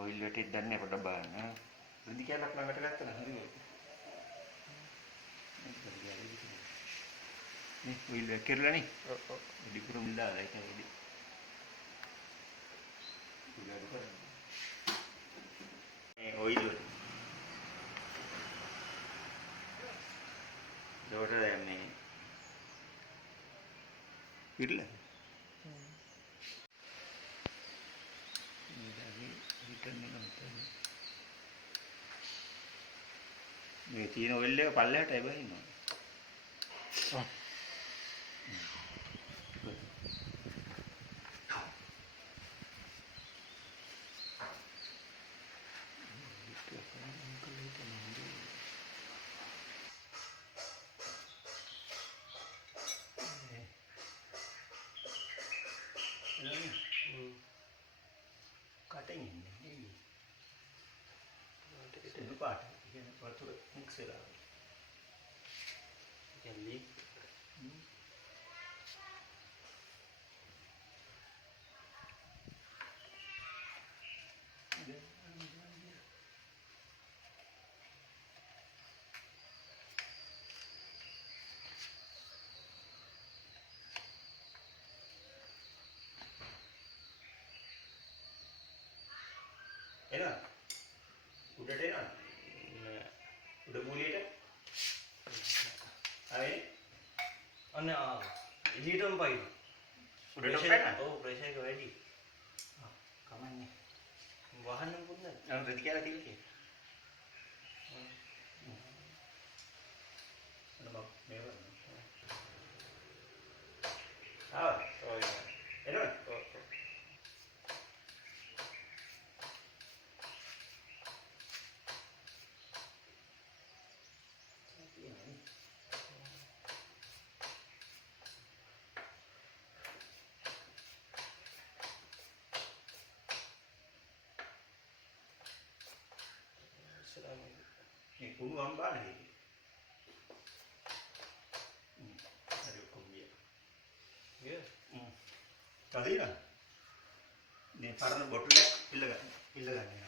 Oil වැටෙද්ද දන්නේ නැහැ පොඩ්ඩක් බලන්න. රෙදි කැලක් ළඟට ගත්තා නම් හරි වෙයි. නේ ඔයිල් වැක්කිරලා නේ. ඔව්. රෙදි පුරුම් දාලා ඒක රෙදි. උඩට කරන්නේ. මේ ඔයිල් වල. ඒකට දැන් මේ පිරලා. මේ තියෙන ඔයිල් එක පල්ලෙහාට එබහිනවා. ඔව්. කටින් ඉන්නේ. ඒක පාට. කියන්නේ වතුර මික්ස් වෙලා. ජල්ලි. එනවා. උඩට එනවා. උඩ මූලියට. ආවේ. අනේ එළියටම පයින්. උඩට පැන. ඔව් ප්‍රෙෂර් එක වැඩි. කමන්නේ. වහන්න පුදුනේ. අර රෙදි කියලා තිබ්බේ. නම මේව. ආ. ඔය. එනවා. ඔව්. මේ කුණු අම්බානේ. හරි කොම්බිය. යේ. තදිනා. මේ පරණ බොටල් එක ඉල්ල ගන්න.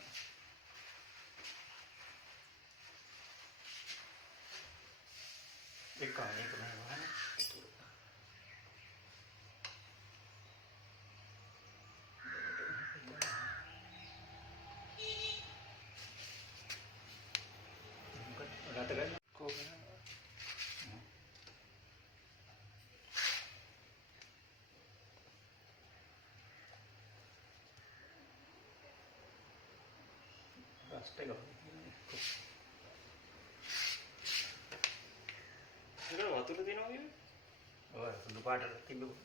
ඒක කන්නේ කොහොමද වහන්නේ? රට ගන්න කොහොමද? රස්ට එක. ඒක වතුර දෙනවා කියන්නේ? ඔය සුදු පාට තිබ්බ කොට.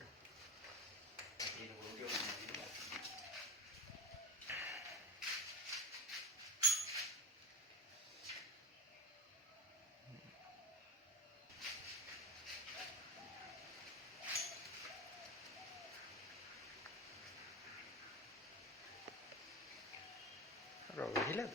ඒක ගොඩියෝ නෙමෙයි. රෝහිලද?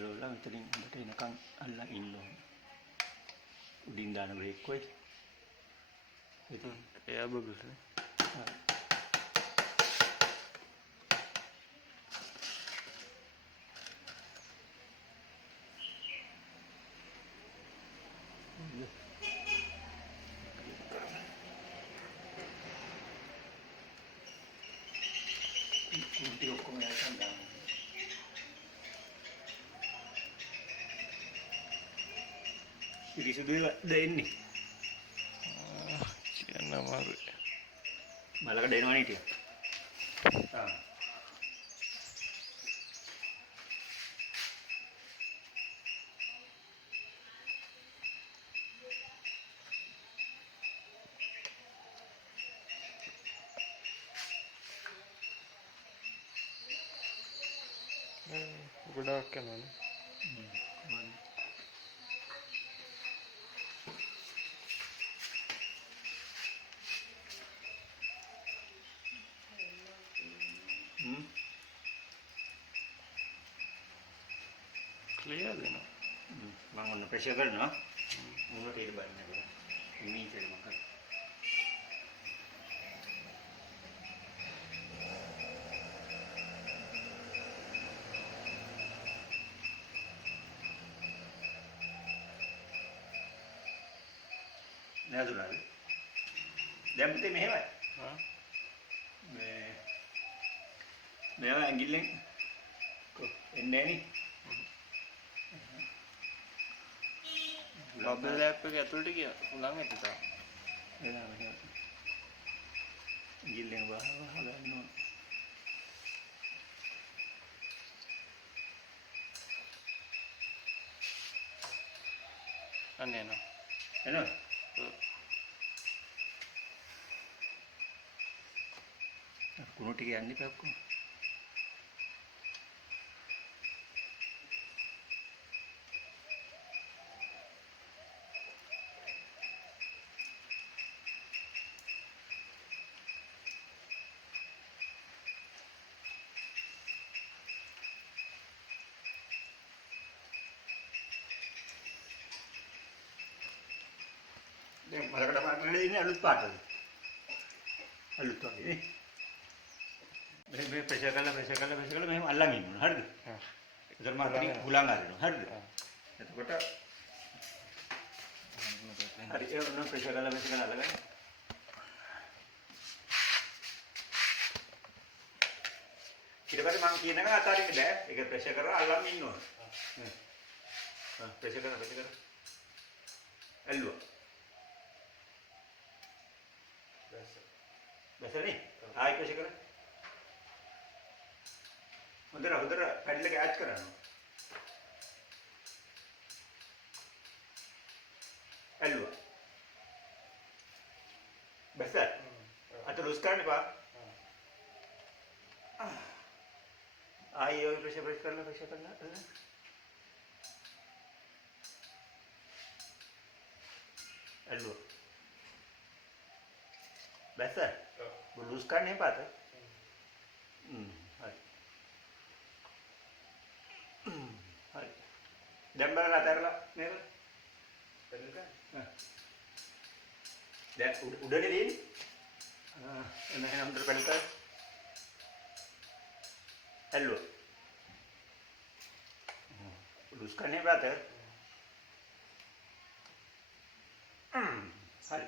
ගලවලා මෙතනින් හොඳට එනකන් අල්ලලා ඉන්න ඕනේ. උඩින් දාන බ්‍රේක් කොයි. එයා බබල්ස් නේ. කුටි ඔක්කොම යටන් දාන්න. පිරිසිදුව දෙන්නේ. කියන්න අමාරුයි. බලකට එනවනේ ටික. ගොඩාක් යනවනේ. ක්ලියර් දෙනවා. මම ඔන්න ප්‍රෙෂර් කරනවා. මුලට ඊට බලන්න. මීටර් මොකක්ද? නේදුනාද? දැන් පුතේ මෙහෙමයි. මේවා ඇඟිල්ලෙන් එන්නේ නේ. බබල් ඇප් එක ඇතුළට ගියා. උලන් ඇටි එනවා මෙහෙම. ඇඟිල්ලෙන් වහලා ගන්න ඕන. අනේ නෝ. එනවා. කුණු ටික යන්නේ පැක්කෝ. දැන් මලකට පාටනේ ඉන්නේ අලුත් පාටද? අලුත් වගේ නේ. මේ ප්‍රෙෂර් කරලා මෙහෙම අල්ලන් ඉන්න ඕන. හරිද? ඒතර මම අතනින් හුලං අරිනවා. හරිද? එතකොට හරි ඒ ඔන්න ප්‍රෙෂර් කරලා අල්ලගන්න. ඊට පස්සේ මම කියන එක අතාරින්න බෑ. ඒක ප්‍රෙෂර් කරලා අල්ලන් ඉන්න ඕන. ප්‍රෙෂර් කරලා ඇල්ලුවා. බැසනේ. ආයි ප්‍රෙෂර් කරලා හොඳට පැඩල් එක ඈඩ් කරනවා. ඇල්ලුවා. බැස. අත ලුස් කරන්න එපා. ආයි ඔය ප්‍රෙෂර් කරලා ඇල්ලුවා. බැස. ලුස් කරන්න එපා අත. හරි. හරි. දැන් බලන්න අතහැරලා නේද? දැන් උඩනේ තියෙන්නේ. එහෙනම් හොඳට පැඩල් කර. ඇල්ලුවා. ලුස් කරන්න එපා අත. හරි.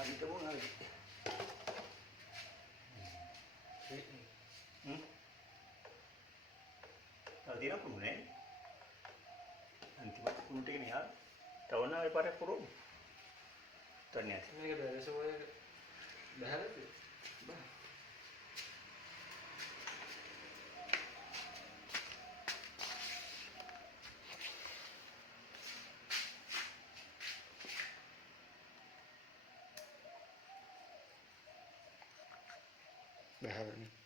හරිටම හරි. තව කුණු නේ. අන්තිමට කුණු ටික නිහා. තවන ආයෙ පාරක් පුරමු. තනියම. මේක දැරස ඔය බහලද? බහලනේ.